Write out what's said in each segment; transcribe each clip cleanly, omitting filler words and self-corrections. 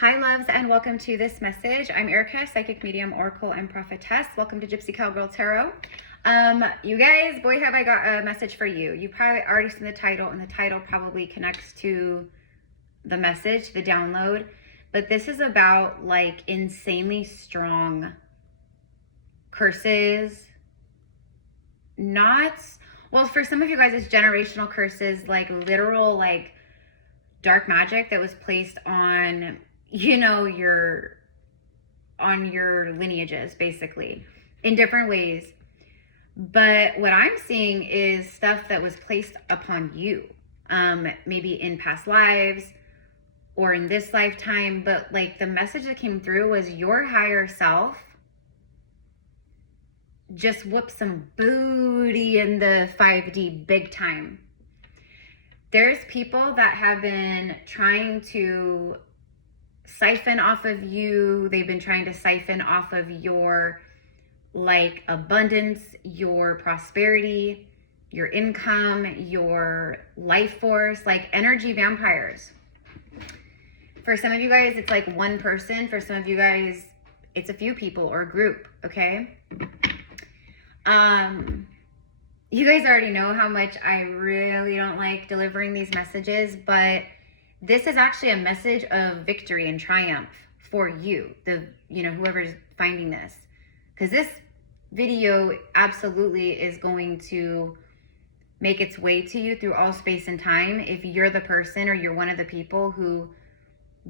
Hi loves, and welcome to this message. I'm Erica, psychic medium, oracle, and prophetess. Welcome to Gypsy Cowgirl Tarot. You guys, boy have I got a message for you. You probably already seen the title, and the title probably connects to the message, the download. But this is about like insanely strong curses. Not, well, for some of you guys it's generational curses, like literal like dark magic that was placed on, you know, your lineages, basically, in different ways. But what I'm seeing is stuff that was placed upon you, maybe in past lives or in this lifetime. But like the message that came through was your higher self just whooped some booty in the 5D big time. There's people that have been trying to siphon off of you. They've been trying to siphon off of your like abundance, your prosperity, your income, your life force, like energy vampires. For some of you guys, it's like one person. For some of you guys, it's a few people or a group, okay? You guys already know how much I really don't like delivering these messages, but this is actually a message of victory and triumph for you, whoever's finding this, because this video absolutely is going to make its way to you through all space and time if you're the person or you're one of the people who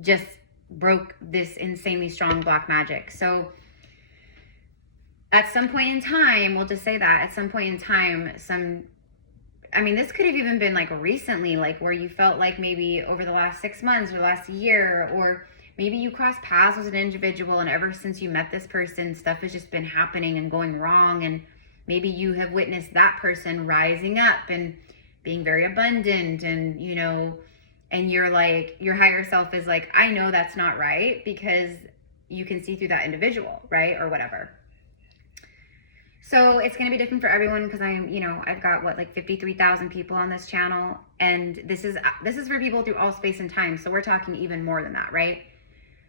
just broke this insanely strong black magic. So at some point in time, we'll just say that at some point in time, this could have even been like recently, like where you felt like maybe over the last 6 months or last year, or maybe you crossed paths with an individual and ever since you met this person, stuff has just been happening and going wrong. And maybe you have witnessed that person rising up and being very abundant, and, you know, and you're like, your higher self is like, I know that's not right, because you can see through that individual, right? Or whatever. So it's going to be different for everyone, because I've got like 53,000 people on this channel, and this is for people through all space and time. So we're talking even more than that, right?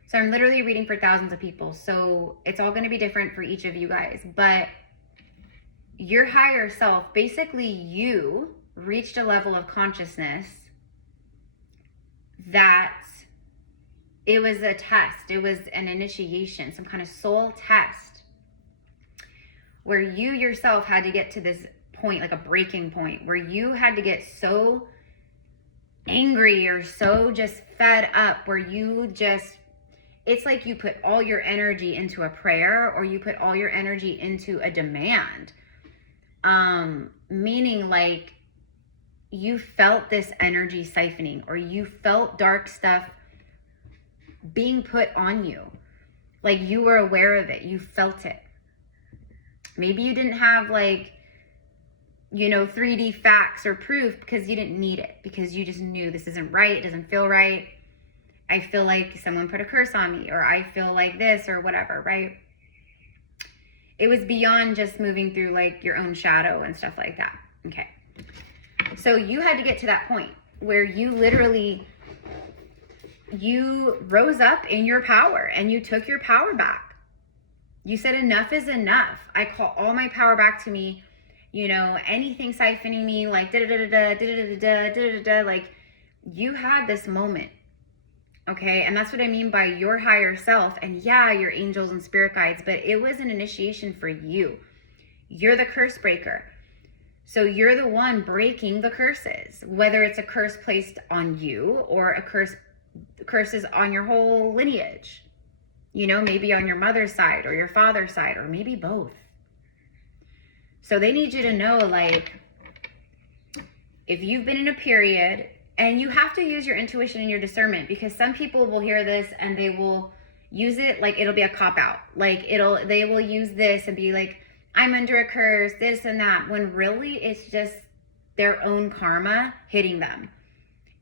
So I'm literally reading for thousands of people. So it's all going to be different for each of you guys, but your higher self, basically you reached a level of consciousness that it was a test. It was an initiation, some kind of soul test, where you yourself had to get to this point, like a breaking point, where you had to get so angry or so just fed up, where you just, it's like you put all your energy into a prayer, or you put all your energy into a demand. Meaning like you felt this energy siphoning, or you felt dark stuff being put on you. Like you were aware of it, you felt it. Maybe you didn't have 3D facts or proof, because you didn't need it, because you just knew this isn't right, it doesn't feel right. I feel like someone put a curse on me, or I feel like this, or whatever, right? It was beyond just moving through like your own shadow and stuff like that. Okay. So you had to get to that point where you literally, you rose up in your power and you took your power back. You said, enough is enough. I call all my power back to me. Anything siphoning me, like like you had this moment. Okay. And that's what I mean by your higher self. And yeah, your angels and spirit guides, but it was an initiation for you. You're the curse breaker. So you're the one breaking the curses, whether it's a curse placed on you or curses on your whole lineage. Maybe on your mother's side or your father's side, or maybe both. So they need you to know, like, if you've been in a period, and you have to use your intuition and your discernment, because some people will hear this and they will use it like it'll be a cop-out. Like they will use this and be like, I'm under a curse, this and that, when really it's just their own karma hitting them.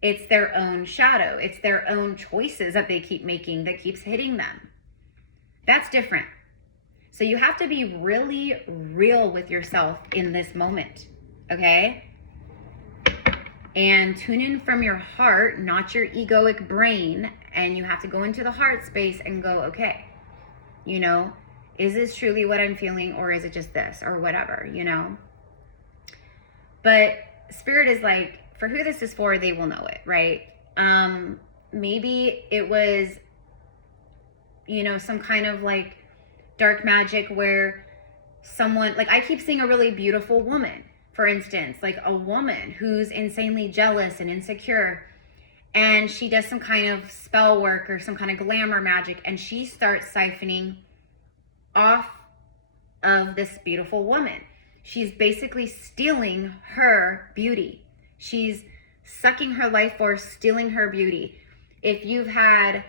It's their own shadow. It's their own choices that they keep making that keeps hitting them. That's different. So you have to be really real with yourself in this moment, okay? and tune in from your heart, not your egoic brain. And you have to go into the heart space and go, okay, you know, is this truly what I'm feeling, or is it just this or whatever, you know? But Spirit is like, for who this is for, they will know it, right? Maybe it was, you know, some kind of like dark magic where someone, like I keep seeing a really beautiful woman, for instance, like a woman who's insanely jealous and insecure, and she does some kind of spell work or some kind of glamour magic, and she starts siphoning off of this beautiful woman. She's basically stealing her beauty. She's sucking her life force, stealing her beauty. If you've had,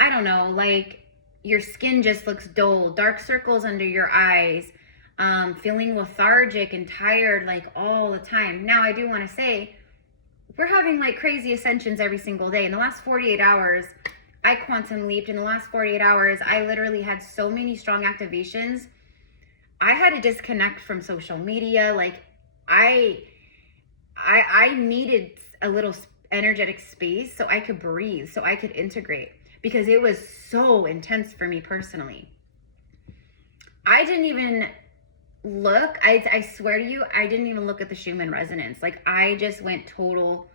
I don't know, like your skin just looks dull, dark circles under your eyes, feeling lethargic and tired like all the time. Now, I do want to say, we're having like crazy ascensions every single day. In the last 48 hours, I quantum leaped. In the last 48 hours, I literally had so many strong activations. I had to disconnect from social media. Like I needed a little energetic space so I could breathe, so I could integrate, because it was so intense for me personally. I didn't even look, I swear to you, I didn't even look at the Schumann resonance. Like I just went total,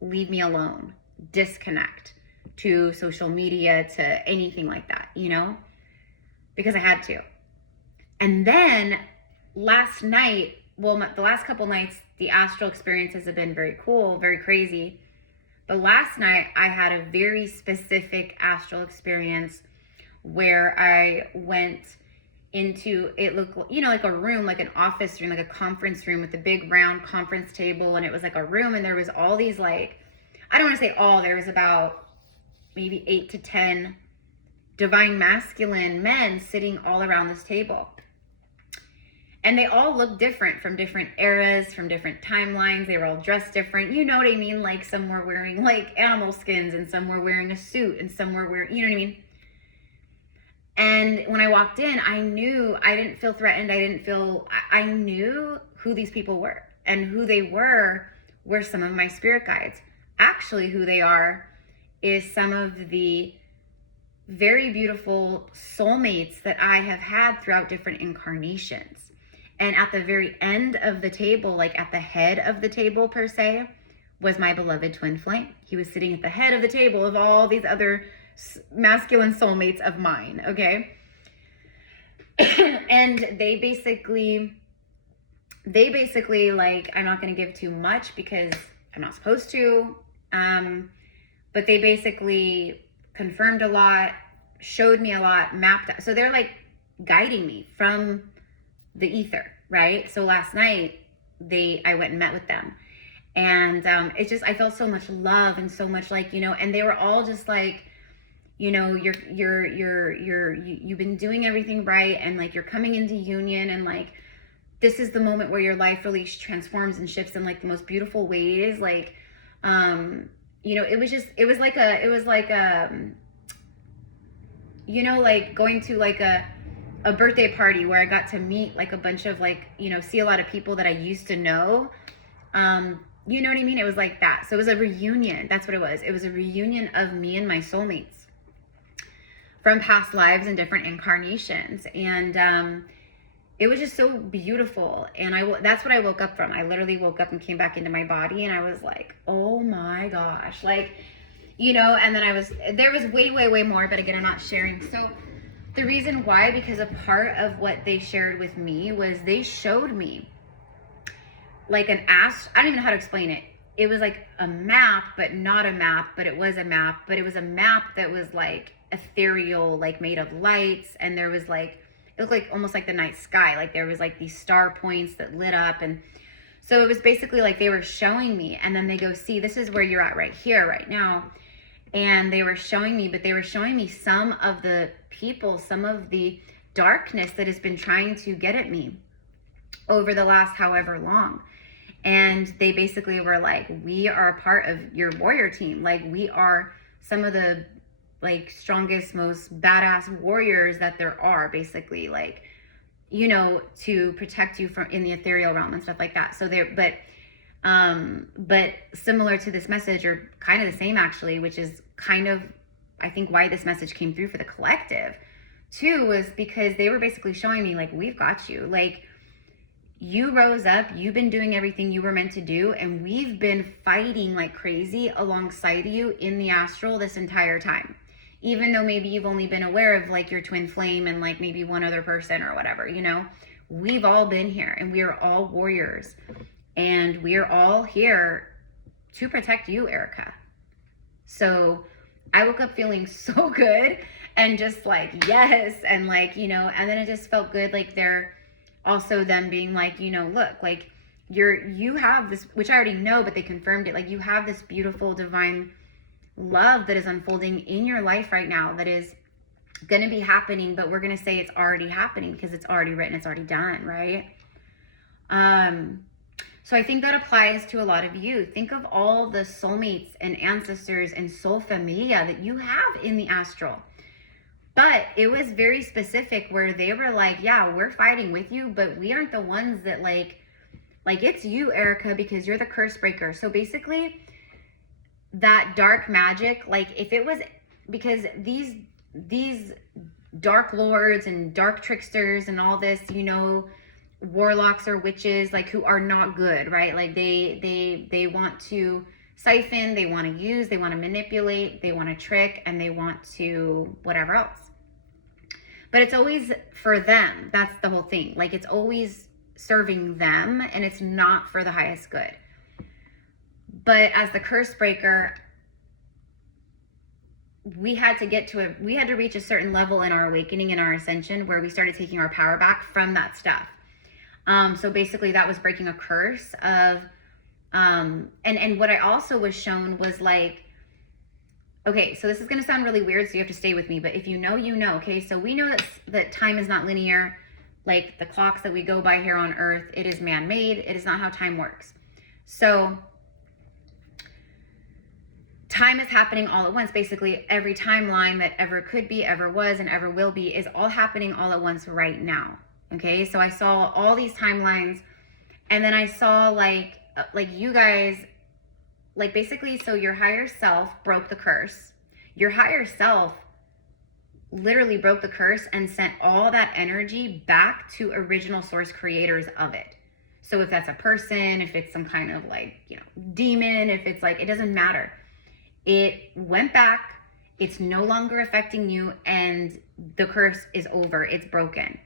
leave me alone, disconnect to social media, to anything like that, you know, because I had to. And then last night, well, the last couple nights, the astral experiences have been very cool, very crazy. But last night I had a very specific astral experience where I went into, it looked, you know, like a room, like an office room, like a conference room with a big round conference table. And it was like a room, and there was all these, like, I don't want to say all, there was about maybe 8 to 10 divine masculine men sitting all around this table. And they all looked different, from different eras, from different timelines. They were all dressed different. You know what I mean? Like some were wearing like animal skins, and some were wearing a suit, and some were wearing, you know what I mean? And when I walked in, I knew, I didn't feel threatened. I knew who these people were, and who they were some of my spirit guides. Actually, who they are is some of the very beautiful soulmates that I have had throughout different incarnations. And at the very end of the table, like at the head of the table per se, was my beloved twin flame. He was sitting at the head of the table of all these other masculine soulmates of mine, okay? And they basically, like, I'm not going to give too much because I'm not supposed to, but they basically confirmed a lot, showed me a lot, mapped out. So they're like guiding me from the ether, right? So last night I went and met with them, and it's just, I felt so much love and so much, like, you know, and they were all just like, you know, you've been doing everything right, and like you're coming into union, and like this is the moment where your life really transforms and shifts in like the most beautiful ways. Like you know, it was like you know, like going to like a birthday party where I got to meet like a bunch of, like, you know, see a lot of people that I used to know. You know what I mean? It was like that. So it was a reunion. That's what it was. It was a reunion of me and my soulmates from past lives and different incarnations. And it was just so beautiful. And that's what I woke up from. I literally woke up and came back into my body, and I was like, oh my gosh. Like, you know, and then there was way, way, way more, but again, I'm not sharing. So the reason why, because a part of what they shared with me was they showed me like I don't even know how to explain it. It was like a map, but not a map, but it was a map, but it was a map that was like ethereal, like made of lights. And there was like, it looked like almost like the night sky. Like there was like these star points that lit up. And so it was basically like they were showing me, and then they go, see, this is where you're at right here, right now. And they were showing me, but they were showing me some of the people, some of the darkness that has been trying to get at me over the last however long. And they basically were like, we are a part of your warrior team. Like, we are some of the like strongest, most badass warriors that there are, basically, like, you know, to protect you from in the ethereal realm and stuff like that. So but But similar to this message, or kind of the same actually, which is kind of, I think, why this message came through for the collective too, was because they were basically showing me like, we've got you. Like, you rose up, you've been doing everything you were meant to do, and we've been fighting like crazy alongside you in the astral this entire time. Even though maybe you've only been aware of like your twin flame and like maybe one other person or whatever, you know, we've all been here, and we are all warriors, and we are all here to protect you, Erica. So I woke up feeling so good and just like, yes. And like, you know, and then it just felt good. Like they're also them being like, you know, look, like you have this, which I already know, but they confirmed it. Like, you have this beautiful divine love that is unfolding in your life right now that is going to be happening, but we're going to say it's already happening because it's already written, it's already done, right? So I think that applies to a lot of you. Think of all the soulmates and ancestors and soul familia that you have in the astral. But it was very specific where they were like, yeah, we're fighting with you, but we aren't the ones that like it's you, Erica, because you're the curse breaker. So basically that dark magic, like if it was, because these dark lords and dark tricksters and all this, you know, warlocks or witches, like, who are not good, right? Like they want to siphon, they want to use, they want to manipulate, they want to trick, and they want to whatever else. But it's always for them. That's the whole thing. Like, it's always serving them, and it's not for the highest good. But as the curse breaker, we had to reach a certain level in our awakening and our ascension where we started taking our power back from that stuff. So basically that was breaking a curse of, and what I also was shown was like, okay, so this is going to sound really weird, so you have to stay with me, but if you know, you know, okay? So we know that time is not linear. Like the clocks that we go by here on Earth, it is man-made. It is not how time works. So time is happening all at once. Basically, every timeline that ever could be, ever was, and ever will be is all happening all at once right now. Okay, so I saw all these timelines, and then I saw like you guys, like basically, so your higher self broke the curse. Your higher self literally broke the curse and sent all that energy back to original source creators of it. So if that's a person, if it's some kind of like, you know, demon, if it's like, it doesn't matter. It went back, it's no longer affecting you, and the curse is over, it's broken.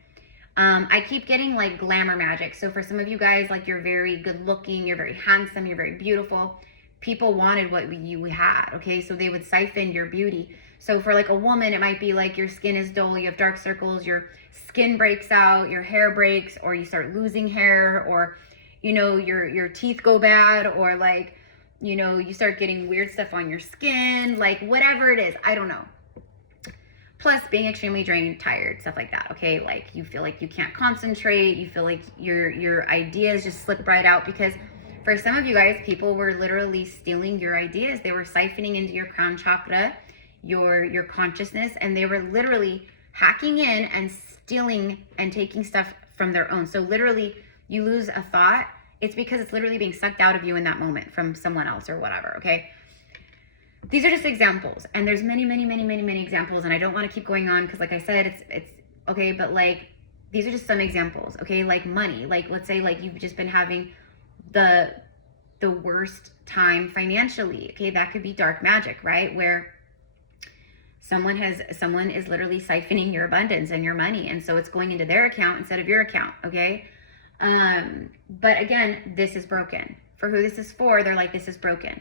I keep getting like glamour magic. So for some of you guys, like, you're very good looking, you're very handsome, you're very beautiful. People wanted what you had, okay? So they would siphon your beauty. So for like a woman, it might be like your skin is dull, you have dark circles, your skin breaks out, your hair breaks, or you start losing hair, or, you know, your teeth go bad, or like, you know, you start getting weird stuff on your skin, like whatever it is, I don't know. Plus being extremely drained, tired, stuff like that, okay? Like you feel like you can't concentrate, you feel like your ideas just slip right out, because for some of you guys, people were literally stealing your ideas. They were siphoning into your crown chakra, your consciousness, and they were literally hacking in and stealing and taking stuff from their own. So literally, you lose a thought, it's because it's literally being sucked out of you in that moment from someone else or whatever, okay? These are just examples, and there's many, many, many, many, many examples, and I don't want to keep going on because, like I said, it's okay, but like, these are just some examples, okay? Like money, like let's say like you've just been having the worst time financially, okay? That could be dark magic, right? Where someone is literally siphoning your abundance and your money, and so it's going into their account instead of your account, okay? But again, this is broken. For who this is for, they're like, this is broken.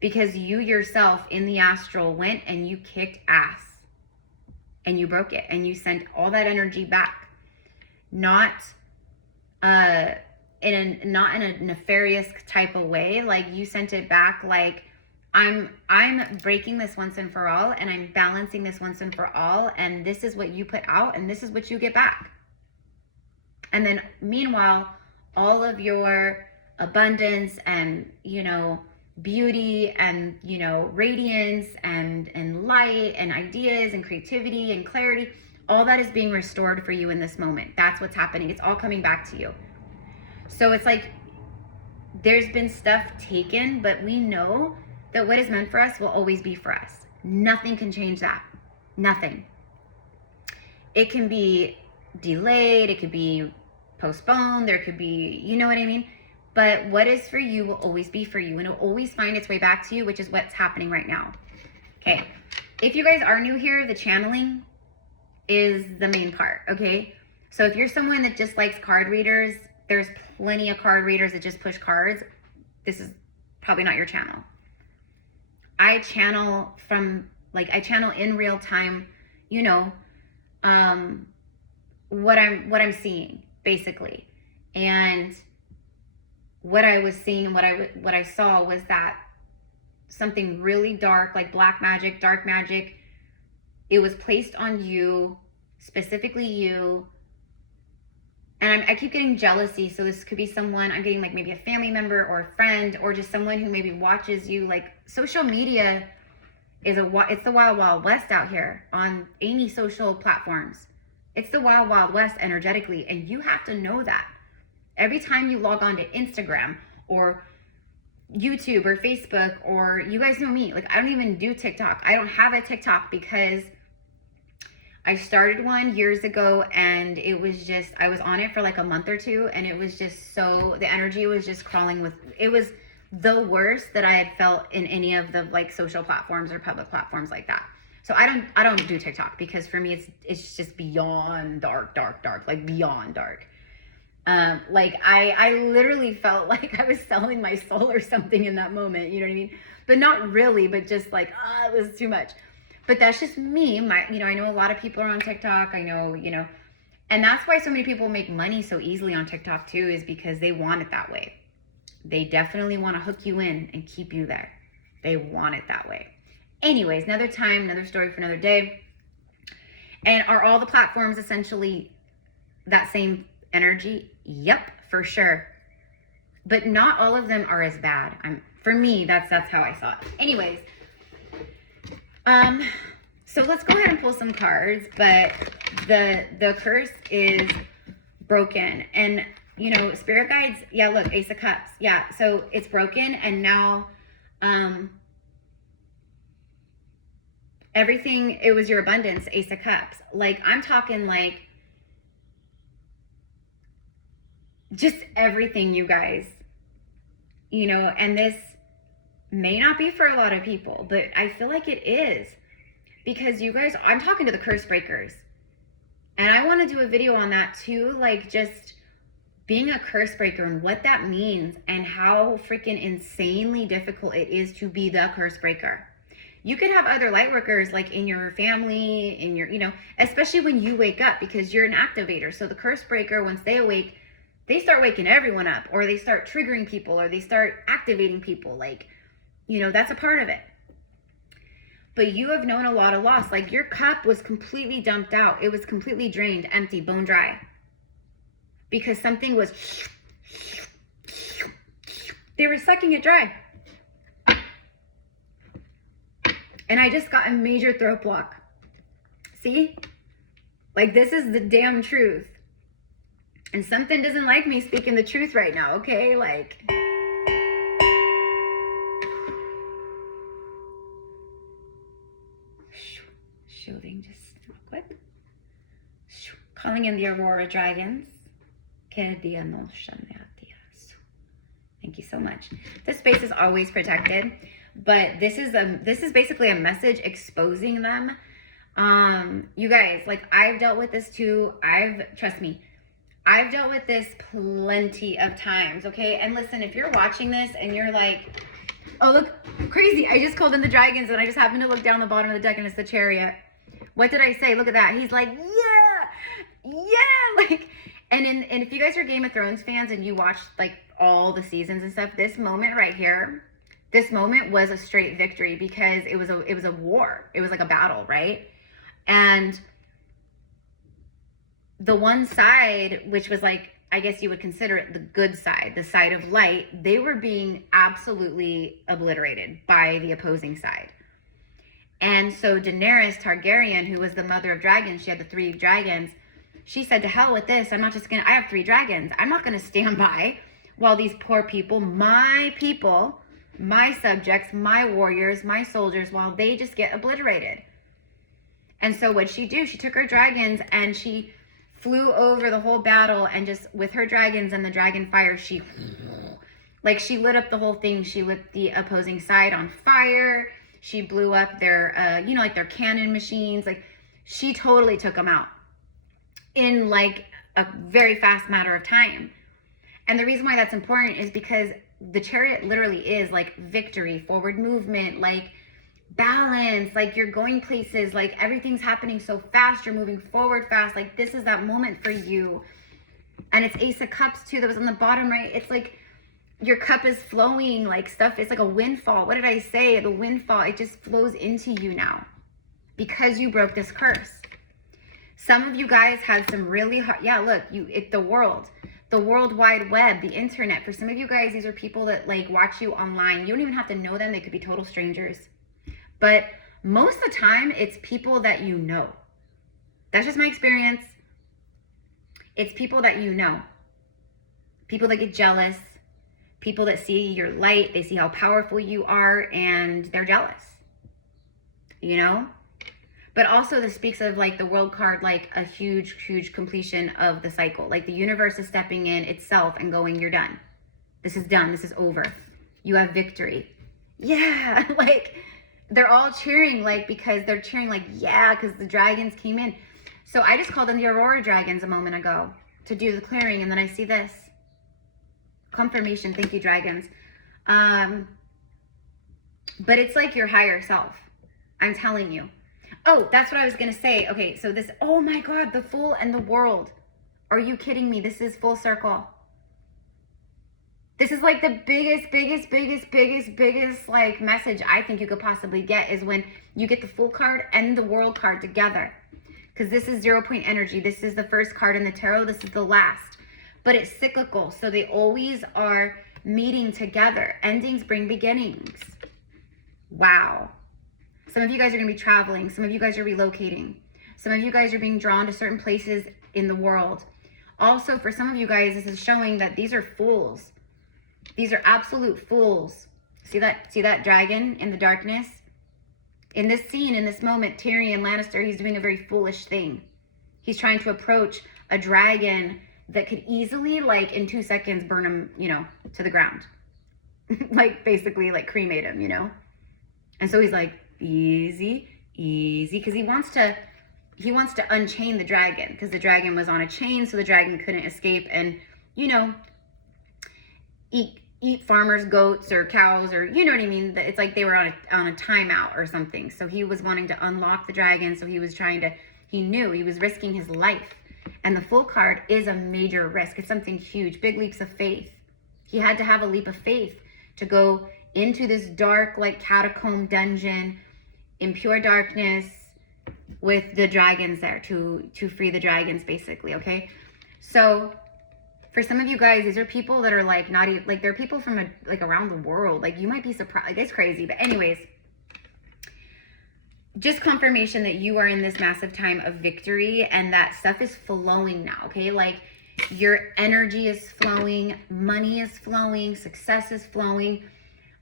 Because you yourself in the astral went and you kicked ass and you broke it, and you sent all that energy back. Not in a nefarious type of way. Like, you sent it back like, I'm breaking this once and for all, and I'm balancing this once and for all, and this is what you put out, and this is what you get back. And then meanwhile, all of your abundance and, you know, beauty and, you know, radiance and light and ideas and creativity and clarity, all that is being restored for you in this moment. That's what's happening. It's all coming back to you. So it's like, there's been stuff taken, but we know that what is meant for us will always be for us. Nothing can change that. Nothing. It can be delayed, it could be postponed, there could be, you know what I mean? But what is for you will always be for you, and it'll always find its way back to you, which is what's happening right now. Okay, if you guys are new here, the channeling is the main part, okay? So if you're someone that just likes card readers, there's plenty of card readers that just push cards. This is probably not your channel. I channel I channel in real time, you know, what I'm seeing, basically. And what I was seeing and what I saw was that something really dark, like black magic, dark magic, it was placed on you, specifically you. And I keep getting jealousy, so this could be someone, I'm getting like maybe a family member or a friend, or just someone who maybe watches you. Like, social media is it's the wild, wild west out here on any social platforms. It's the wild, wild west energetically, and you have to know that. Every time you log on to Instagram or YouTube or Facebook, or you guys know me, like, I don't even do TikTok. I don't have a TikTok because I started one years ago, and it was just, I was on it for like a month or two, and it was just so, the energy was just crawling with, it was the worst that I had felt in any of the like social platforms or public platforms like that. So I don't do TikTok, because for me it's just beyond dark, like beyond dark. Like I literally felt like I was selling my soul or something in that moment, you know what I mean? But not really, but just like, it was too much. But that's just me. I know a lot of people are on TikTok. I know, and that's why so many people make money so easily on TikTok too, is because they want it that way. They definitely want to hook you in and keep you there. They want it that way. Anyways, another time, another story for another day. And are all the platforms essentially that same energy? Yep, for sure. But not all of them are as bad. For me, that's how I saw it. Anyways, so let's go ahead and pull some cards. But the curse is broken, and spirit guides. Yeah, look, Ace of Cups. Yeah, so it's broken, and now everything, it was your abundance, Ace of Cups. Like, I'm talking like just everything, you guys, and this may not be for a lot of people, but I feel like it is, because you guys, I'm talking to the curse breakers, and I want to do a video on that too, like just being a curse breaker and what that means, and how freaking insanely difficult it is to be the curse breaker. You could have other light workers like in your family, in your, especially when you wake up, because you're an activator. So the curse breaker, once they awake, they start waking everyone up, or they start triggering people, or they start activating people. Like, that's a part of it. But you have known a lot of loss. Like, your cup was completely dumped out. It was completely drained, empty, bone dry. Because something was, they were sucking it dry. And I just got a major throat block. See? Like, this is the damn truth. And something doesn't like me speaking the truth right now, okay? Like, shielding just real quick. Calling in the Aurora Dragons. Thank you so much. This space is always protected, but this is basically a message exposing them. You guys, like, I've dealt with this too. Trust me, I've dealt with this plenty of times, okay? And listen, if you're watching this and you're like, oh, look, crazy, I just called in the dragons, and I just happened to look down the bottom of the deck, and it's the Chariot. What did I say? Look at that. He's like, yeah, like, and if you guys are Game of Thrones fans and you watched like all the seasons and stuff, this moment right here, this moment was a straight victory, because it was a war. It was like a battle, right? And the one side, which was like, I guess you would consider it the good side, the side of light, they were being absolutely obliterated by the opposing side. And so Daenerys Targaryen, who was the mother of dragons, she had the 3 dragons, she said, to hell with this. I have 3 dragons. I'm not going to stand by while these poor people, my subjects, my warriors, my soldiers, while they just get obliterated. And so what'd she do? She took her dragons and she flew over the whole battle, and just with her dragons and the dragon fire, she lit up the whole thing. She lit the opposing side on fire. She blew up their, like their cannon machines. Like, she totally took them out in like a very fast matter of time. And the reason why that's important is because the chariot literally is like victory, forward movement, like balance, like you're going places, like everything's happening so fast, you're moving forward fast. Like, this is that moment for you. And it's Ace of Cups too, that was on the bottom right. It's like your cup is flowing, like stuff. It's like a windfall. What did I say? The windfall, it just flows into you now because you broke this curse. Some of you guys had some really hard, look, the World Wide Web, the internet. For some of you guys, these are people that like watch you online. You don't even have to know them. They could be total strangers. But most of the time, it's people that you know. That's just my experience. It's people that you know. People that get jealous. People that see your light. They see how powerful you are, and they're jealous. You know? But also this speaks of like the world card, like a huge, huge completion of the cycle. Like the universe is stepping in itself and going, you're done. This is done. This is over. You have victory. Yeah, like they're all cheering, like, because they're cheering like, yeah, because the dragons came in. So I just called them the Aurora dragons a moment ago to do the clearing. And then I see this confirmation. Thank you, dragons. But it's like your higher self. I'm telling you. Oh, that's what I was going to say. Okay, so this, oh my God, the Fool and the World. Are you kidding me? This is full circle. This is like the biggest like message I think you could possibly get is when you get the Fool card and the World card together. Because this is 0 point energy. This is the first card in the tarot. This is the last. But it's cyclical. So they always are meeting together. Endings bring beginnings. Wow. Some of you guys are going to be traveling. Some of you guys are relocating. Some of you guys are being drawn to certain places in the world. Also, for some of you guys, this is showing that these are fools. These are absolute fools. See that dragon in the darkness? In this scene, in this moment, Tyrion Lannister, he's doing a very foolish thing. He's trying to approach a dragon that could easily, like, in 2 seconds, burn him, to the ground. Like, basically, like, cremate him, And so he's like, easy, because he wants to unchain the dragon, because the dragon was on a chain, so the dragon couldn't escape and, eat farmers' goats or cows, or you know what I mean. It's like they were on a timeout or something. So he was wanting to unlock the dragon. So he knew he was risking his life. And the Fool card is a major risk. It's something huge, big leaps of faith. He had to have a leap of faith to go into this dark, like catacomb dungeon in pure darkness with the dragons there to free the dragons, basically. Okay. So for some of you guys, these are people that are like not even, like they're people from around the world. Like you might be surprised. Like, it's crazy. But anyways, just confirmation that you are in this massive time of victory and that stuff is flowing now. Okay. Like your energy is flowing, money is flowing, success is flowing.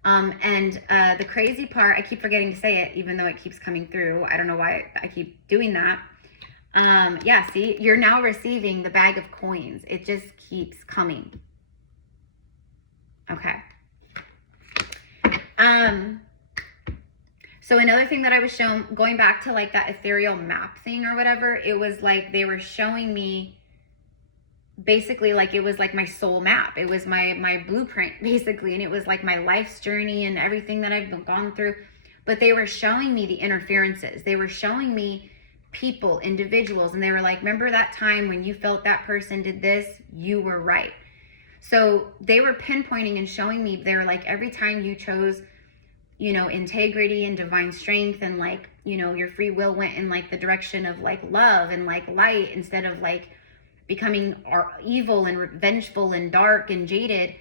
And the crazy part, I keep forgetting to say it, even though it keeps coming through. I don't know why I keep doing that. Yeah, see, you're now receiving the bag of coins. It just keeps coming. Okay. So another thing that I was shown, going back to like that ethereal map thing or whatever, it was like they were showing me basically like it was like my soul map. It was my blueprint basically, and it was like my life's journey and everything that I've gone through. But they were showing me the interferences. They were showing me people, individuals, and they were like, remember that time when you felt that person did this? You were right. So they were pinpointing and showing me, they were like, every time you chose, integrity and divine strength and like, your free will went in like the direction of like love and like light instead of like becoming evil and revengeful and dark and jaded,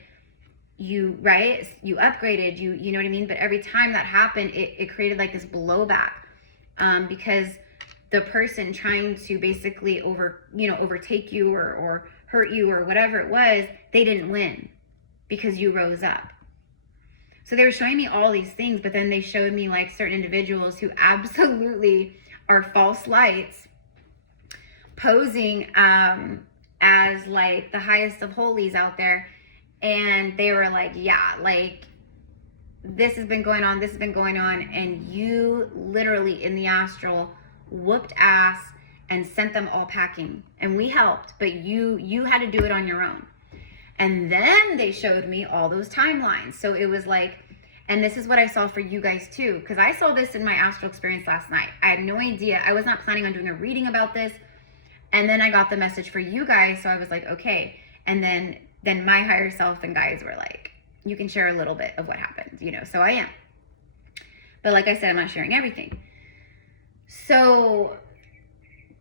you upgraded, you know what I mean? But every time that happened, it created like this blowback, because the person trying to basically overtake you or hurt you or whatever it was, they didn't win. because you rose up. So they were showing me all these things, but then they showed me like certain individuals who absolutely are false lights, posing as like the highest of holies out there. And they were like, yeah, like this has been going on, this has been going on. And you literally in the astral whooped ass and sent them all packing. And we helped, but you had to do it on your own. And then they showed me all those timelines. So it was like, and this is what I saw for you guys too, because I saw this in my astral experience last night. I had no idea. I was not planning on doing a reading about this. And then I got the message for you guys. So I was like, okay. And then my higher self and guides were like, you can share a little bit of what happened, you know, so I am. But like I said, I'm not sharing everything. So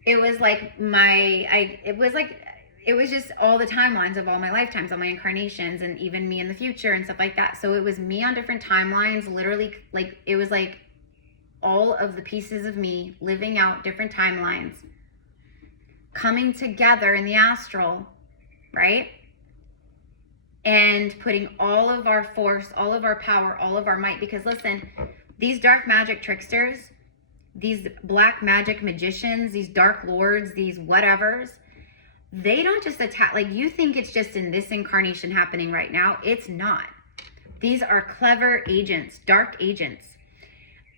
it was like it was just all the timelines of all my lifetimes, all my incarnations, and even me in the future and stuff like that. So it was me on different timelines, literally, like, it was like all of the pieces of me living out different timelines, coming together in the astral, right? And putting all of our force, all of our power, all of our might. Because listen, these dark magic tricksters, these black magic magicians, these dark lords, these whatevers, they don't just attack. Like, you think it's just in this incarnation happening right now. It's not. These are clever agents, dark agents.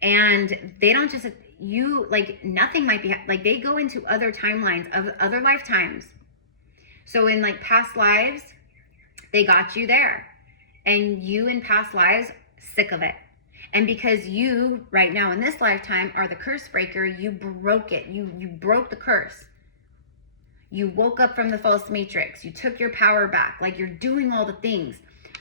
And they don't just, like, nothing might be, like, they go into other timelines of other lifetimes. So in like past lives, they got you there. And you in past lives, sick of it. And because you right now in this lifetime are the curse breaker, you broke it. You broke the curse. You woke up from the false matrix. You took your power back. Like, you're doing all the things.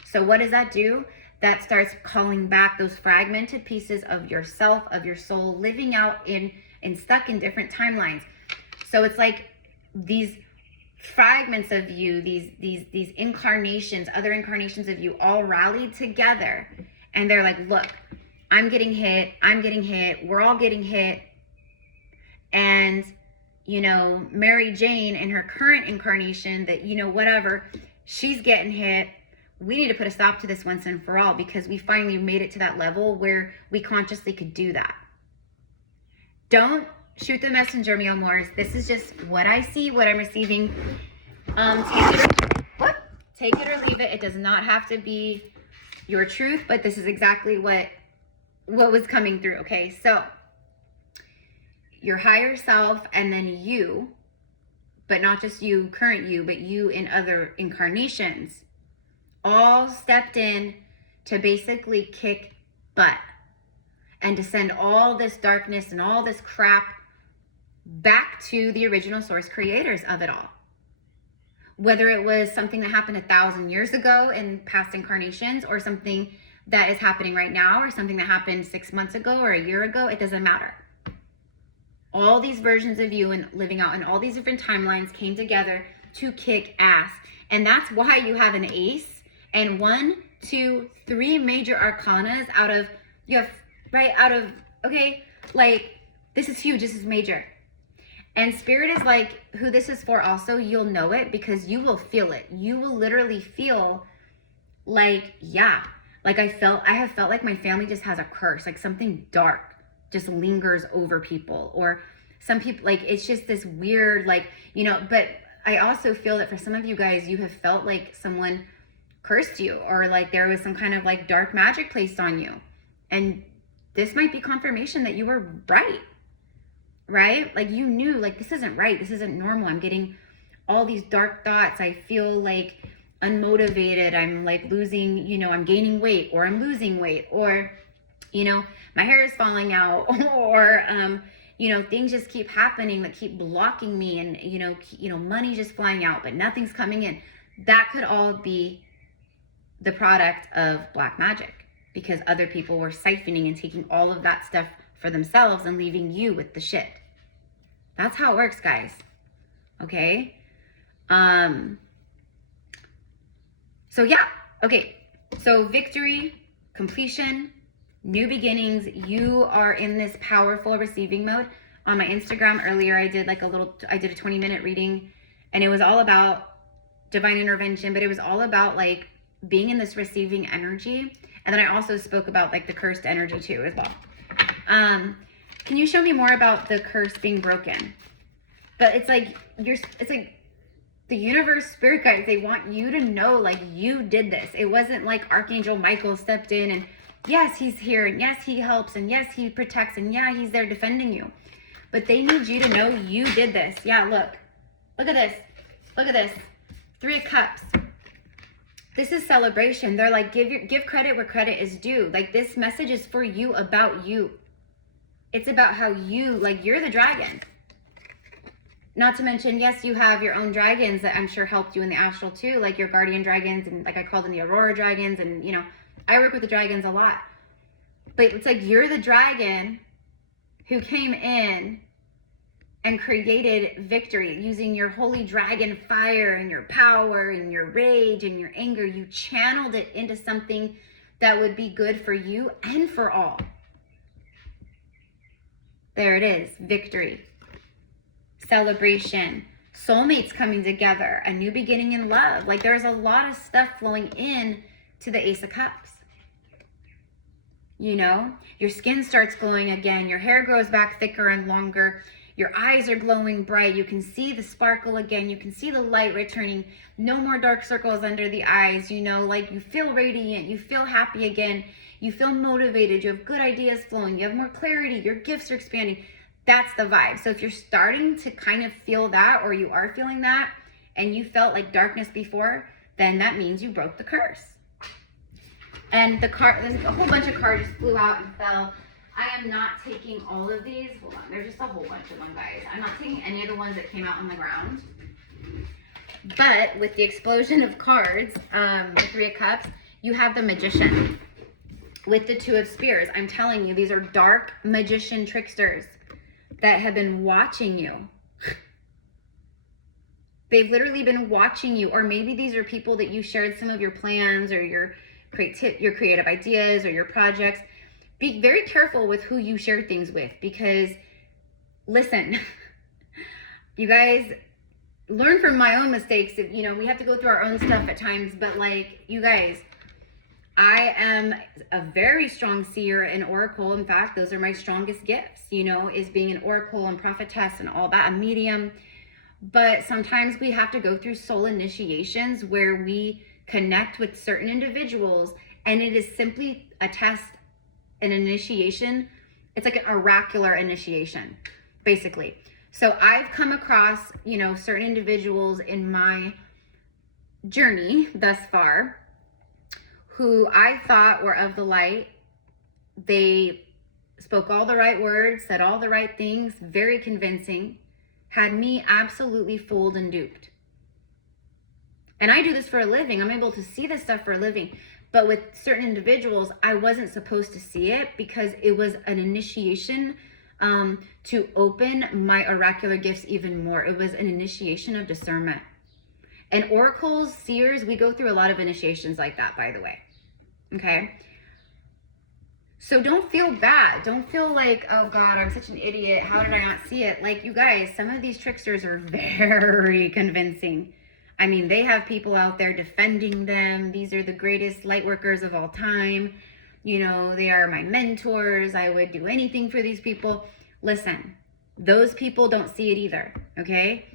So what does that do? That starts calling back those fragmented pieces of yourself, of your soul, living out in stuck in different timelines. So it's like these fragments of you, these incarnations, other incarnations of you all rallied together. And they're like, look, I'm getting hit. We're all getting hit. And you know, Mary Jane in her current incarnation that, you know, whatever, she's getting hit. We need to put a stop to this once and for all, because we finally made it to that level where we consciously could do that. Don't shoot the messenger, Meal Moors. This is just what I see, what I'm receiving. Take it or leave it. It does not have to be your truth, but this is exactly what was coming through, okay? So your higher self, and then you, but not just you, current you, but you in other incarnations, all stepped in to basically kick butt and to send all this darkness and all this crap back to the original source creators of it all. Whether it was something that happened 1,000 years ago in past incarnations, or something that is happening right now, or something that happened 6 months ago or a year ago, it doesn't matter. All these versions of you and living out in all these different timelines came together to kick ass. And that's why you have an ace and 1, 2, 3 major arcanas out of, okay, like, this is huge, this is major. And Spirit is like, who this is for also, you'll know it because you will feel it. You will literally feel like, yeah, like I have felt like my family just has a curse, like something dark just lingers over people, or some people, like, it's just this weird, like, you know. But I also feel that for some of you guys, you have felt like someone cursed you, or like there was some kind of like dark magic placed on you. And this might be confirmation that you were right? Like, you knew, like, this isn't right. This isn't normal. I'm getting all these dark thoughts. I feel like unmotivated. I'm like losing, you know, I'm gaining weight, or I'm losing weight, or, you know, my hair is falling out, or, you know, things just keep happening that keep blocking me, and, you know, money just flying out, but nothing's coming in. That could all be the product of black magic, because other people were siphoning and taking all of that stuff for themselves and leaving you with the shit. That's how it works, guys. Okay? So yeah. Okay. So victory, completion, new beginnings. You are in this powerful receiving mode. On my Instagram earlier, I did a 20-minute reading, and it was all about divine intervention, but it was all about like being in this receiving energy. And then I also spoke about like the cursed energy too as well. Can you show me more about the curse being broken? But it's like it's like the universe, spirit guides, they want you to know like you did this. It wasn't like Archangel Michael stepped in and yes, he's here, and yes, he helps, and yes, he protects, and yeah, he's there defending you. But they need you to know you did this. Yeah, look at this. Look at this. 3 of Cups. This is celebration. They're like, give credit where credit is due. Like, this message is for you, about you. It's about how you, like, you're the dragon. Not to mention, yes, you have your own dragons that I'm sure helped you in the astral too, like your guardian dragons, and like I called them the Aurora dragons, and you know, I work with the dragons a lot. But it's like you're the dragon who came in and created victory using your holy dragon fire and your power and your rage and your anger. You channeled it into something that would be good for you and for all. There it is, victory. Celebration, soulmates coming together, a new beginning in love. Like there's a lot of stuff flowing in to the Ace of Cups. You know, your skin starts glowing again. Your hair grows back thicker and longer. Your eyes are glowing bright. You can see the sparkle again. You can see the light returning. No more dark circles under the eyes. You know, like you feel radiant. You feel happy again. You feel motivated. You have good ideas flowing. You have more clarity. Your gifts are expanding. That's the vibe. So if you're starting to kind of feel that, or you are feeling that, and you felt like darkness before, then that means you broke the curse. And the card, there's a whole bunch of cards just flew out and fell. I am not taking all of these. Hold on, there's just a whole bunch of them, guys. I'm not taking any of the ones that came out on the ground. But with the explosion of cards, the 3 of Cups, you have the Magician with the 2 of Spears. I'm telling you, these are dark magician tricksters that have been watching you. They've literally been watching you. Or maybe these are people that you shared some of your plans or your creative ideas or your projects. Be very careful with who you share things with, because listen, you guys, learn from my own mistakes. You know, we have to go through our own stuff at times, but like, you guys, I am a very strong seer and oracle. In fact, those are my strongest gifts, you know, is being an oracle and prophetess and all that, a medium. But sometimes we have to go through soul initiations where we connect with certain individuals, and it is simply a test, an initiation. It's like an oracular initiation, basically. So I've come across, you know, certain individuals in my journey thus far who I thought were of the light. They spoke all the right words, said all the right things, very convincing, had me absolutely fooled and duped. And I do this for a living. I'm able to see this stuff for a living. But with certain individuals, I wasn't supposed to see it because it was an initiation to open my oracular gifts even more. It was an initiation of discernment. And oracles, seers, we go through a lot of initiations like that, by the way. Okay? So don't feel bad. Don't feel like, oh God, I'm such an idiot. How did I not see it? Like, you guys, some of these tricksters are very convincing. I mean, they have people out there defending them. These are the greatest light workers of all time. You know, they are my mentors. I would do anything for these people. Listen, those people don't see it either, okay?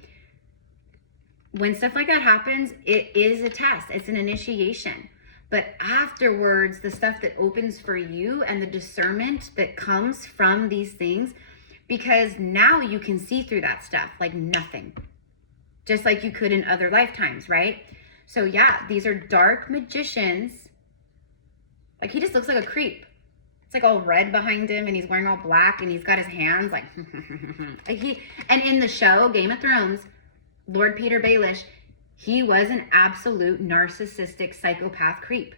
When stuff like that happens, it is a test. It's an initiation. But afterwards, the stuff that opens for you and the discernment that comes from these things, because now you can see through that stuff like nothing. Just like you could in other lifetimes, right? So yeah, these are dark magicians. Like, he just looks like a creep. It's like all red behind him, and he's wearing all black, and he's got his hands like, and in the show, Game of Thrones, Lord Peter Baelish, he was an absolute narcissistic psychopath creep.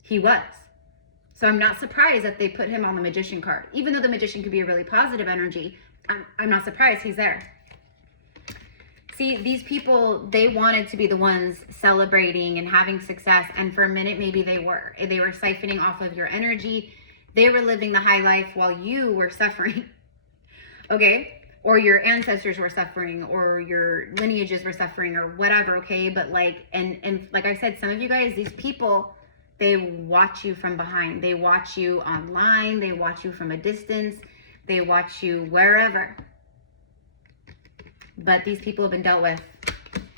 He was. So I'm not surprised that they put him on the magician card. Even though the magician could be a really positive energy, I'm not surprised he's there. See, these people, they wanted to be the ones celebrating and having success. And for a minute, maybe they were. They were siphoning off of your energy. They were living the high life while you were suffering. Okay? or your ancestors were suffering, or your lineages were suffering, or whatever, okay? But like, and like I said, some of you guys, these people, they watch you from behind. They watch you online. They watch you from a distance. They watch you wherever. But these people have been dealt with,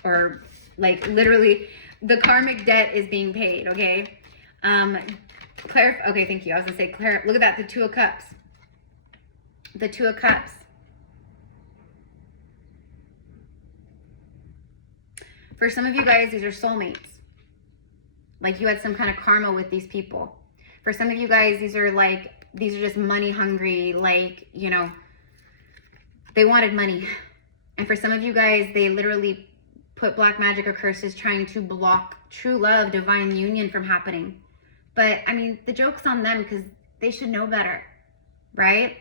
or like literally the karmic debt is being paid, okay? Okay, thank you. I was gonna say, look at that, the Two of Cups. The Two of Cups. For some of you guys, these are soulmates. Like you had some kind of karma with these people. For some of you guys, these are just money hungry, like, you know, they wanted money. And for some of you guys, they literally put black magic or curses trying to block true love, divine union from happening. But I mean, the joke's on them because they should know better, right?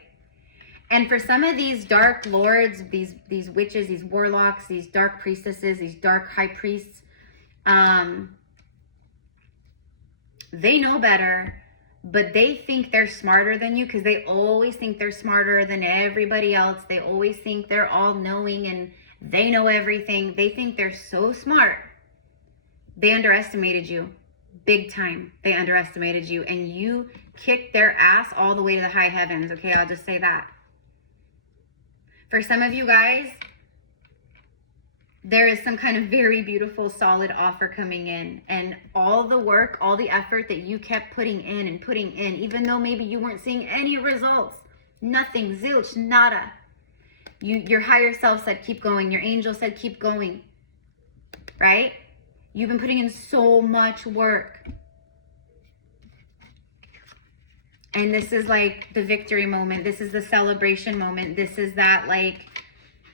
And for some of these dark lords, these witches, these warlocks, these dark priestesses, these dark high priests, they know better, but they think they're smarter than you because they always think they're smarter than everybody else. They always think they're all knowing and they know everything. They think they're so smart. They underestimated you big time. They underestimated you, and you kicked their ass all the way to the high heavens. Okay, I'll just say that. For some of you guys, there is some kind of very beautiful, solid offer coming in, and all the work, all the effort that you kept putting in, even though maybe you weren't seeing any results, nothing, zilch, nada. Your higher self said, keep going. Your angel said, keep going, right? You've been putting in so much work. And this is like the victory moment. This is the celebration moment. This is that, like,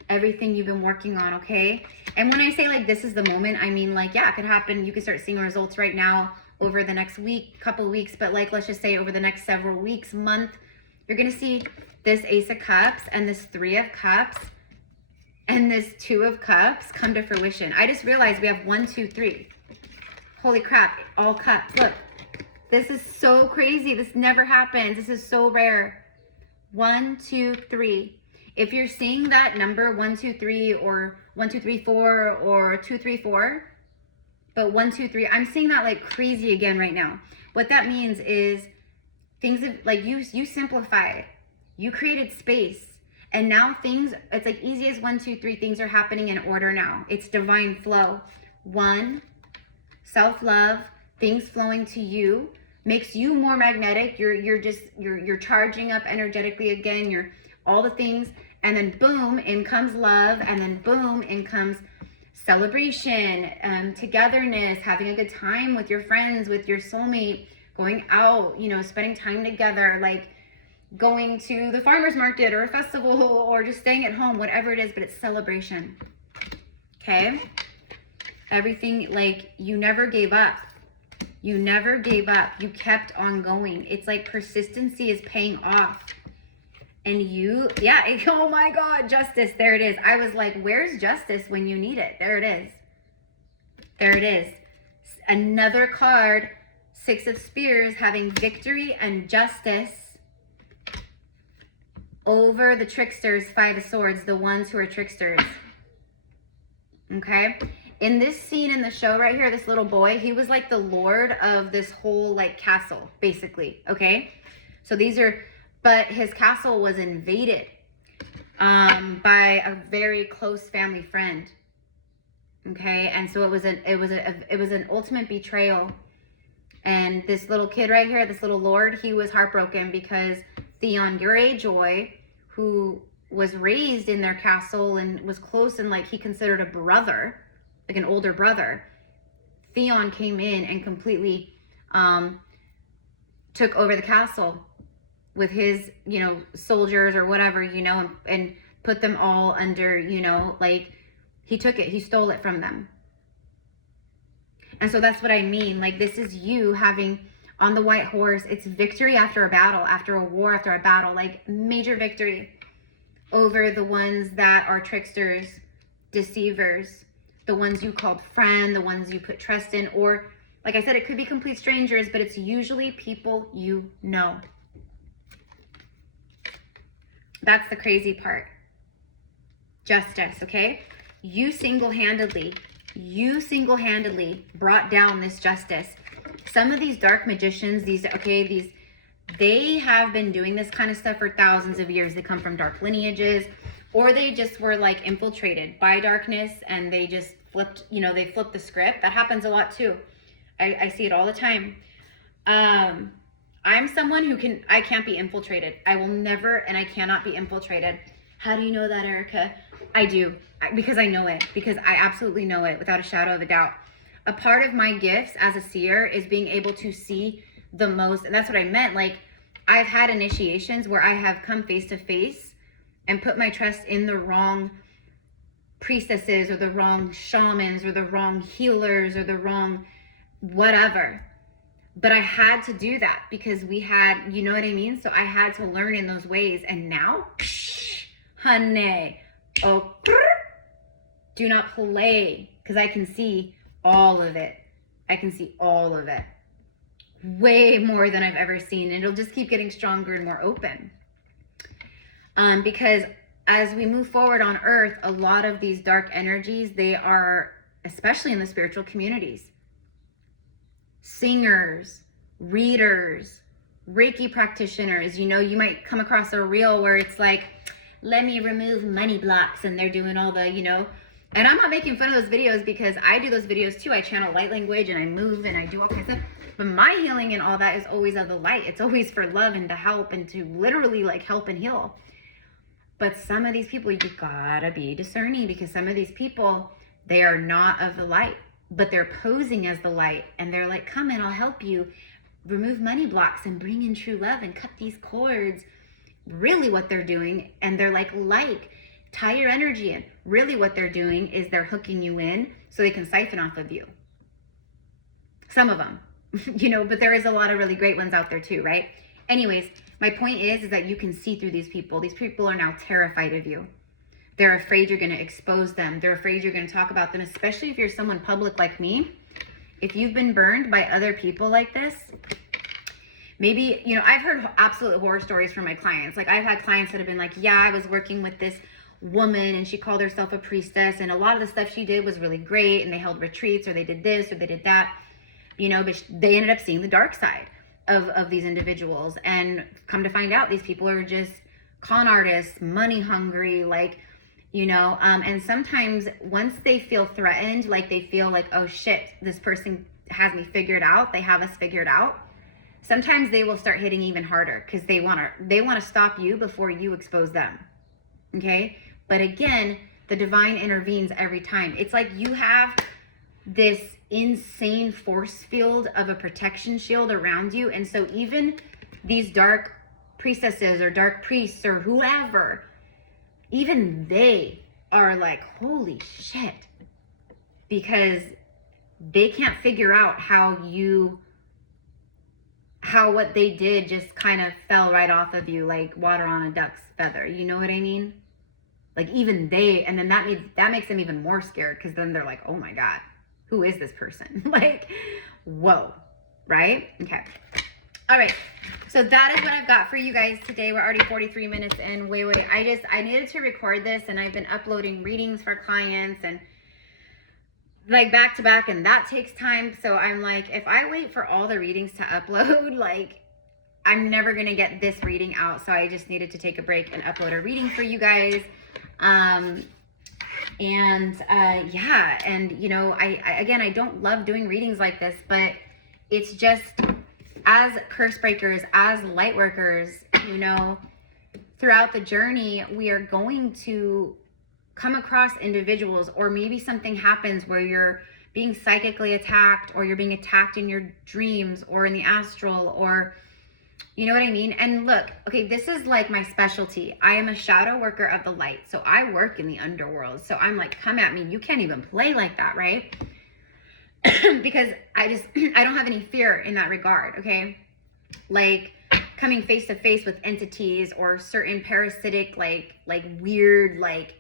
everything you've been working on, okay? And when I say like this is the moment, I mean like, yeah, it could happen. You could start seeing results right now over the next week, couple weeks, but like, let's just say over the next several weeks, month, you're gonna see this Ace of Cups and this Three of Cups and this Two of Cups come to fruition. I just realized we have 1, 2, 3. Holy crap, all cups, look. This is so crazy. This never happens. This is so rare. 1, 2, 3. If you're seeing that number 1, 2, 3, or 1, 2, 3, 4, or 2, 3, 4, but 1, 2, 3, I'm seeing that like crazy again right now. What that means is things have, like, you simplified, you created space, and now things, it's like easy as 1, 2, 3, things are happening in order now. It's divine flow. 1, self-love, things flowing to you, makes you more magnetic. You're charging up energetically again. You're all the things, and then boom, in comes love, and then boom, in comes celebration, togetherness, having a good time with your friends, with your soulmate, going out, you know, spending time together, like going to the farmer's market or a festival or just staying at home, whatever it is, but it's celebration. Okay? Everything, like, you never gave up. You never gave up. You kept on going. It's like persistency is paying off. And you, yeah, oh my God, justice, there it is. I was like, where's justice when you need it? There it is. There it is. Another card, Six of Spears, having victory and justice over the tricksters, Five of Swords, the ones who are tricksters. Okay? In this scene in the show right here, this little boy, he was like the lord of this whole like castle, basically. Okay? So these are, but his castle was invaded by a very close family friend. Okay? And so it was an ultimate betrayal. And this little kid right here, this little lord, he was heartbroken because Theon Greyjoy, who was raised in their castle and was close and like he considered a brother, like an older brother, Theon came in and completely took over the castle with his, you know, soldiers or whatever, you know, and put them all under, you know, like he took it, he stole it from them. And so that's what I mean. Like, this is you having on the white horse. It's victory after a battle, after a war, after a battle, like major victory over the ones that are tricksters, deceivers, the ones you called friend, the ones you put trust in, or like I said, it could be complete strangers, but it's usually people you know. That's the crazy part. justice, okay? You single-handedly brought down this justice. Some of these dark magicians, they have been doing this kind of stuff for thousands of years. They come from dark lineages, or they just were like infiltrated by darkness and they just flipped, they flipped the script. That happens a lot too. I see it all the time. I'm someone I can't be infiltrated. I will never, and I cannot be infiltrated. How do you know that, Erica? I do, because I know it, because I absolutely know it without a shadow of a doubt. A part of my gifts as a seer is being able to see the most, and that's what I meant. Like, I've had initiations where I have come face to face and put my trust in the wrong priestesses or the wrong shamans or the wrong healers or the wrong whatever. But I had to do that because we had, you know what I mean? So I had to learn in those ways. And now, honey, do not play, because I can see all of it. I can see all of it. Way more than I've ever seen. And it'll just keep getting stronger and more open. Because as we move forward on earth, a lot of these dark energies, they are, especially in the spiritual communities, singers, readers, Reiki practitioners. You might come across a reel where it's like, let me remove money blocks, and they're doing all the, and I'm not making fun of those videos because I do those videos too. I channel light language and I move and I do all kinds of stuff. But my healing and all that is always of the light. It's always for love and to help and to literally like help and heal. But some of these people, you gotta be discerning, because some of these people, they are not of the light, but they're posing as the light. And they're like, come in, I'll help you remove money blocks and bring in true love and cut these cords. Really what they're doing, and they're like, tie your energy in. Really what they're doing is they're hooking you in so they can siphon off of you. Some of them, but there is a lot of really great ones out there too, right? Anyways, my point is that you can see through these people. These people are now terrified of you. They're afraid you're going to expose them. They're afraid you're going to talk about them, especially if you're someone public like me. If you've been burned by other people like this, maybe, I've heard absolute horror stories from my clients. Like, I've had clients that have been like, yeah, I was working with this woman and she called herself a priestess, and a lot of the stuff she did was really great, and they held retreats or they did this or they did that, but they ended up seeing the dark side of these individuals, and come to find out these people are just con artists, money hungry, and sometimes once they feel threatened, like they feel like, oh shit, this person has me figured out, they have us figured out, sometimes they will start hitting even harder because they want to stop you before you expose them. Okay? But again, the divine intervenes every time. It's like you have this insane force field of a protection shield around you. And so even these dark priestesses or dark priests or whoever, even they are like, holy shit, because they can't figure out how what they did just kind of fell right off of you like water on a duck's feather. You know what I mean? Like, even they, and then that makes them even more scared, because then they're like, oh my God, who is this person? Like, whoa, right? Okay. All right. So that is what I've got for you guys today. We're already 43 minutes in. Wait. I needed to record this, and I've been uploading readings for clients and like back to back, and that takes time. So I'm like, if I wait for all the readings to upload, like, I'm never going to get this reading out. So I just needed to take a break and upload a reading for you guys. Yeah. And, I don't love doing readings like this, but it's just, as curse breakers, as light workers, throughout the journey, we are going to come across individuals, or maybe something happens where you're being psychically attacked, or you're being attacked in your dreams or in the astral, or you know what I mean? And look, okay, this is like my specialty. I am a shadow worker of the light. So I work in the underworld. So I'm like, come at me. You can't even play like that, right? Because I don't have any fear in that regard, okay? Like coming face to face with entities or certain parasitic, like weird, like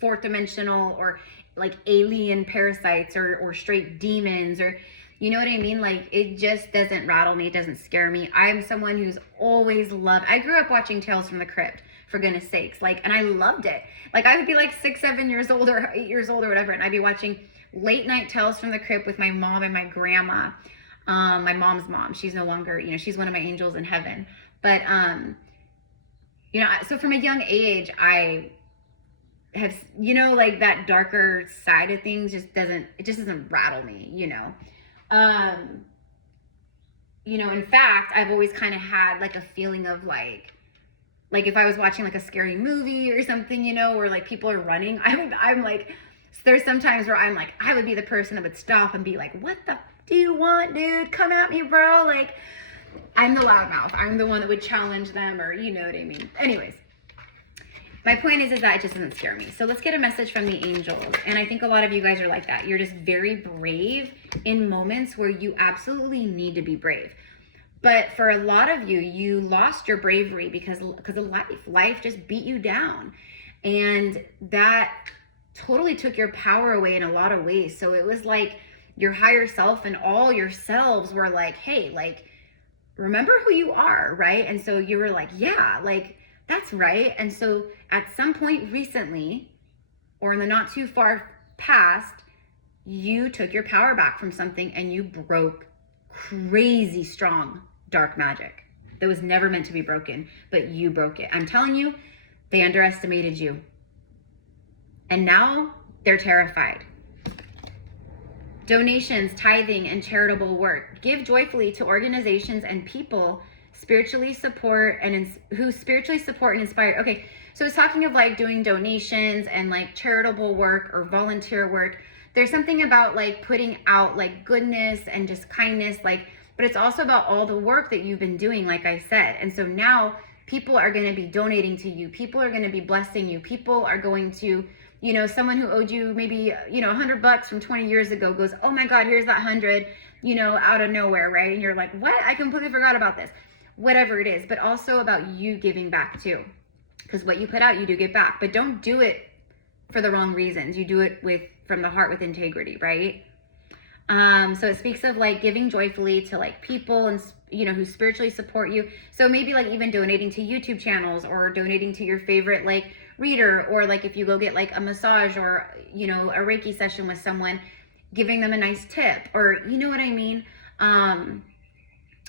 fourth dimensional or like alien parasites or straight demons, or you know what I mean? Like, it just doesn't rattle me. It doesn't scare me. I'm someone who's always loved. I grew up watching Tales from the Crypt. for goodness sakes. Like, and I loved it. Like, I would be like 6, 7 years old or 8 years old or whatever, and I'd be watching late night Tales from the Crypt with my mom and my grandma. My mom's mom. She's no longer, you know, she's one of my angels in heaven. But, you know, so from a young age, I have, you know, like that darker side of things just doesn't rattle me, you know. You know, in fact, I've always kind of had like a feeling of like if I was watching like a scary movie or something, you know, or like people are running, I'm like, there's some times where I'm like, I would be the person that would stop and be like, what the do you want, dude? Come at me, bro. Like, I'm the loudmouth. I'm the one that would challenge them, or you know what I mean. Anyways, my point is that it just doesn't scare me. So let's get a message from the angels. And I think a lot of you guys are like that. You're just very brave in moments where you absolutely need to be brave. But for a lot of you, you lost your bravery because of life. Life just beat you down. And that totally took your power away in a lot of ways. So it was like your higher self and all your selves were like, hey, like, remember who you are, right? And so you were like, yeah, like, that's right. And so at some point recently, or in the not too far past, you took your power back from something and you broke crazy strong dark magic that was never meant to be broken, but you broke it. I'm telling you, they underestimated you. And now they're terrified. Donations, tithing, and charitable work. Give joyfully to organizations and people spiritually support and who spiritually support and inspire. Okay, so it's talking of like doing donations and like charitable work or volunteer work. There's something about like putting out like goodness and just kindness, like, but it's also about all the work that you've been doing, like I said. And so now people are going to be donating to you. People are going to be blessing you. People are going to, you know, someone who owed you maybe, you know, $100 from 20 years ago goes, oh my God, here's that 100, you know, out of nowhere, right? And you're like, what? I completely forgot about this. Whatever it is, but also about you giving back too. Because what you put out, you do get back. But don't do it for the wrong reasons. You do it from the heart with integrity, right? So it speaks of like giving joyfully to like people and, you know, who spiritually support you. So maybe like even donating to YouTube channels or donating to your favorite like reader, or like if you go get like a massage or, you know, a Reiki session with someone, giving them a nice tip, or you know what I mean?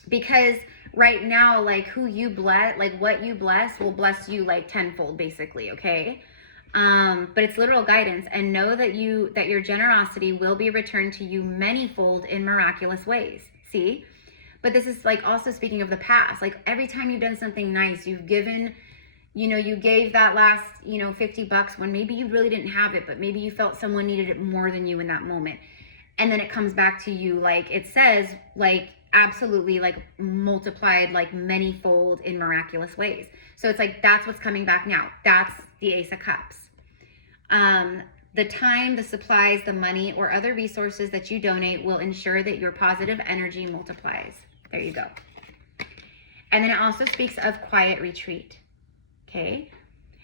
Because right now, like who you bless, like what you bless will bless you like tenfold basically, okay? But it's literal guidance, and know that your generosity will be returned to you manyfold in miraculous ways. See? But this is like also speaking of the past. Like every time you've done something nice, you've given, you know, you gave that last, you know, $50 when maybe you really didn't have it, but maybe you felt someone needed it more than you in that moment. And then it comes back to you, like it says, like absolutely like multiplied like manyfold in miraculous ways. So it's like, that's what's coming back now. That's the Ace of Cups. The time, the supplies, the money, or other resources that you donate will ensure that your positive energy multiplies. There you go. And then it also speaks of quiet retreat. Okay.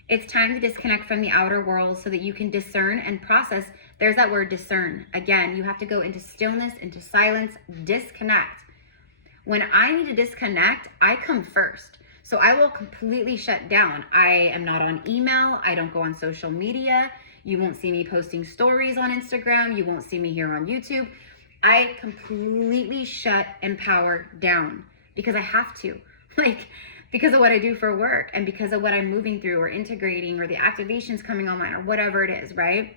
It's time to disconnect from the outer world so that you can discern and process. There's that word discern. Again, you have to go into stillness, into silence, disconnect. When I need to disconnect, I come first. So I will completely shut down. I am not on email. I don't go on social media. You won't see me posting stories on Instagram. You won't see me here on YouTube. I completely shut and power down because I have to, like, because of what I do for work and because of what I'm moving through or integrating or the activations coming online or whatever it is, right?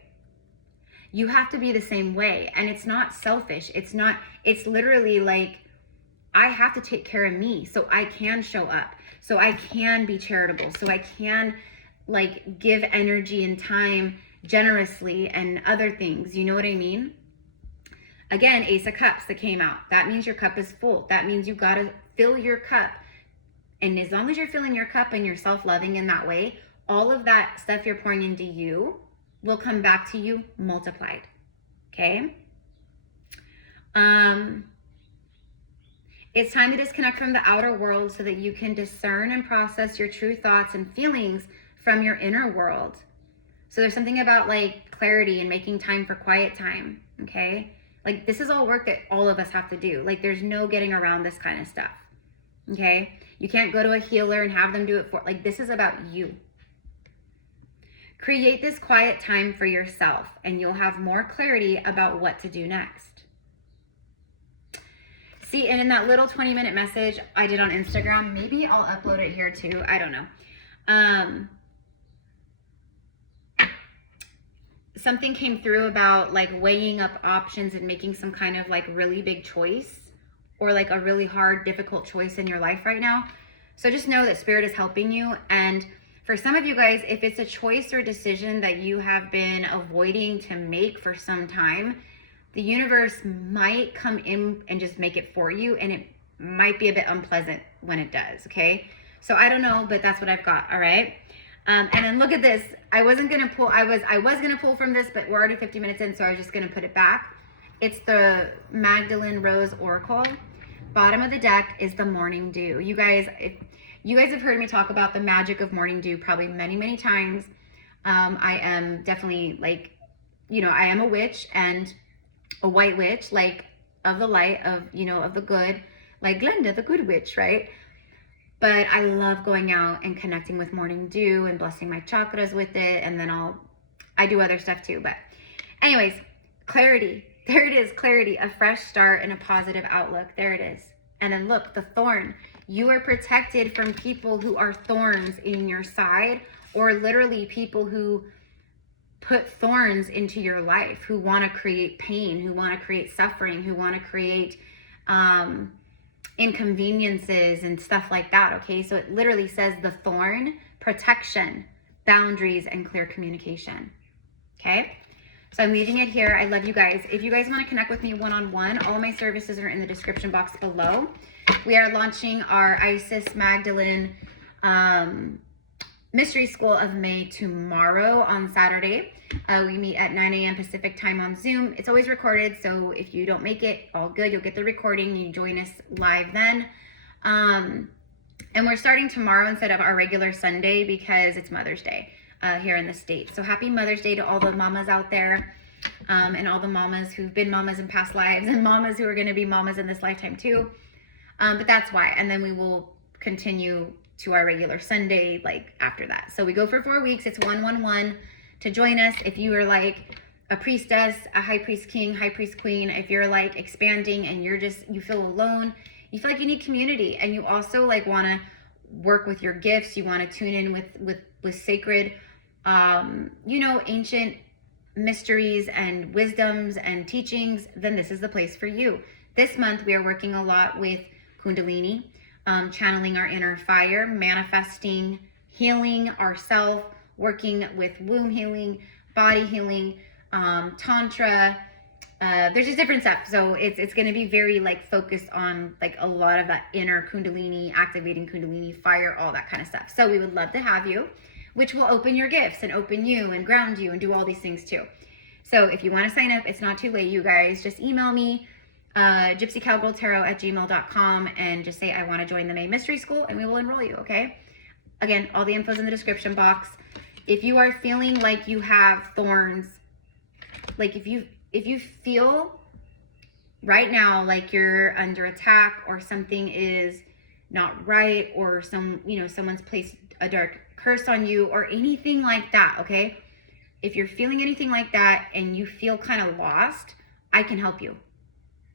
You have to be the same way. And it's not selfish. It's literally like, I have to take care of me so I can show up, so I can be charitable, so I can like give energy and time generously and other things. You know what I mean? Again, Ace of Cups that came out. That means your cup is full. That means you got to fill your cup. And as long as you're filling your cup and you're self-loving in that way, all of that stuff you're pouring into you will come back to you multiplied. Okay? It's time to disconnect from the outer world so that you can discern and process your true thoughts and feelings from your inner world. So there's something about like clarity and making time for quiet time, okay? Like this is all work that all of us have to do. Like there's no getting around this kind of stuff, okay? You can't go to a healer and have them do it for, like this is about you, Create this quiet time for yourself, and you'll have more clarity about what to do next. See, and in that little 20-minute message I did on Instagram, maybe I'll upload it here too. I don't know. Something came through about like weighing up options and making some kind of like really big choice, or like a really hard, difficult choice in your life right now. So just know that Spirit is helping you. And for some of you guys, if it's a choice or decision that you have been avoiding to make for some time, the universe might come in and just make it for you, and it might be a bit unpleasant when it does, okay? So I don't know, but that's what I've got, all right? And then look at this. I was gonna pull from this, but we're already 50 minutes in, so I was just gonna put it back. It's the Magdalene Rose Oracle. Bottom of the deck is the Morning Dew. You guys have heard me talk about the magic of Morning Dew probably many, many times. I am definitely like, you know, I am a witch, and a white witch, like of the light, of, you know, of the good, like Glenda, the good witch, right? But I love going out and connecting with Morning Dew and blessing my chakras with it. And then I do other stuff too. But anyways, clarity. There it is, clarity, a fresh start and a positive outlook. There it is. And then look, the thorn. You are protected from people who are thorns in your side, or literally people who put thorns into your life, who want to create pain, who want to create suffering, who want to create inconveniences and stuff like that, okay? So it literally says the thorn, protection, boundaries, and clear communication, okay? So I'm leaving it here. I love you guys. If you guys want to connect with me one-on-one, all my services are in the description box below. We are launching our Isis Magdalene Mystery School of May tomorrow on Saturday. We meet at 9 a.m. Pacific time on Zoom. It's always recorded, so if you don't make it, all good. You'll get the recording. You join us live then. And we're starting tomorrow instead of our regular Sunday because it's Mother's Day here in the States. So happy Mother's Day to all the mamas out there, and all the mamas who've been mamas in past lives, and mamas who are going to be mamas in this lifetime too. But that's why. And then we will continue to our regular Sunday like after that. So we go for 4 weeks. It's 111 to join us. If you are like a priestess, a high priest king, high priest queen, if you're like expanding and you feel alone, you feel like you need community, and you also like want to work with your gifts, you want to tune in with sacred, you know, ancient mysteries and wisdoms and teachings, then this is the place for you. This month we are working a lot with Kundalini, channeling our inner fire, manifesting, healing ourselves, working with womb healing, body healing, tantra. There's just different stuff. So it's going to be very like focused on like a lot of that inner Kundalini, activating Kundalini fire, all that kind of stuff. So we would love to have you, which will open your gifts and open you and ground you and do all these things too. So if you want to sign up, it's not too late, you guys. Just email me, gypsycowgirltarot@gmail.com, and just say, I want to join the May Mystery School, and we will enroll you, okay? Again, all the info's in the description box. If you are feeling like you have thorns, like if you feel right now like you're under attack, or something is not right, or someone's placed a dark curse on you, or anything like that, okay? If you're feeling anything like that and you feel kind of lost, I can help you,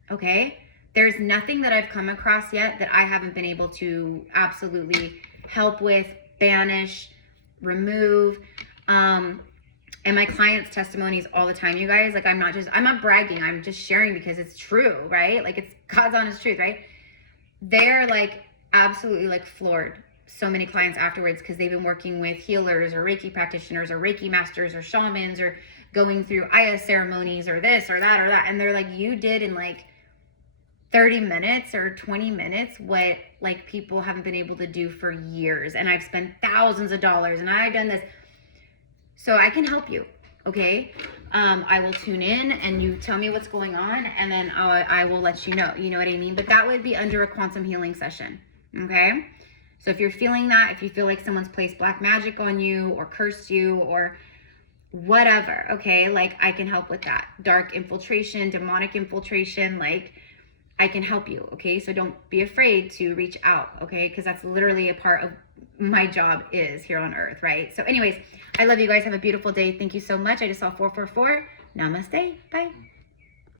okay? There's nothing that I've come across yet that I haven't been able to absolutely help with, banish, remove. And my clients' testimonies all the time, you guys, like I'm not bragging, I'm just sharing because it's true, right? Like it's God's honest truth, right? They're like absolutely like floored. So many clients afterwards, because they've been working with healers or Reiki practitioners or Reiki masters or shamans, or going through Aya ceremonies or this or that or that. And they're like, you did in like 30 minutes or 20 minutes what like people haven't been able to do for years. And I've spent thousands of dollars and I've done this. So I can help you, okay? I will tune in and you tell me what's going on, and then I will let you know. You know what I mean? But that would be under a quantum healing session, okay? So if you're feeling that, if you feel like someone's placed black magic on you or cursed you or whatever, okay? Like I can help with that. Dark infiltration, demonic infiltration, like I can help you, okay? So don't be afraid to reach out, okay? Because that's literally a part of my job is here on earth, right? So anyways, I love you guys. Have a beautiful day. Thank you so much. I just saw 444. Namaste. Bye.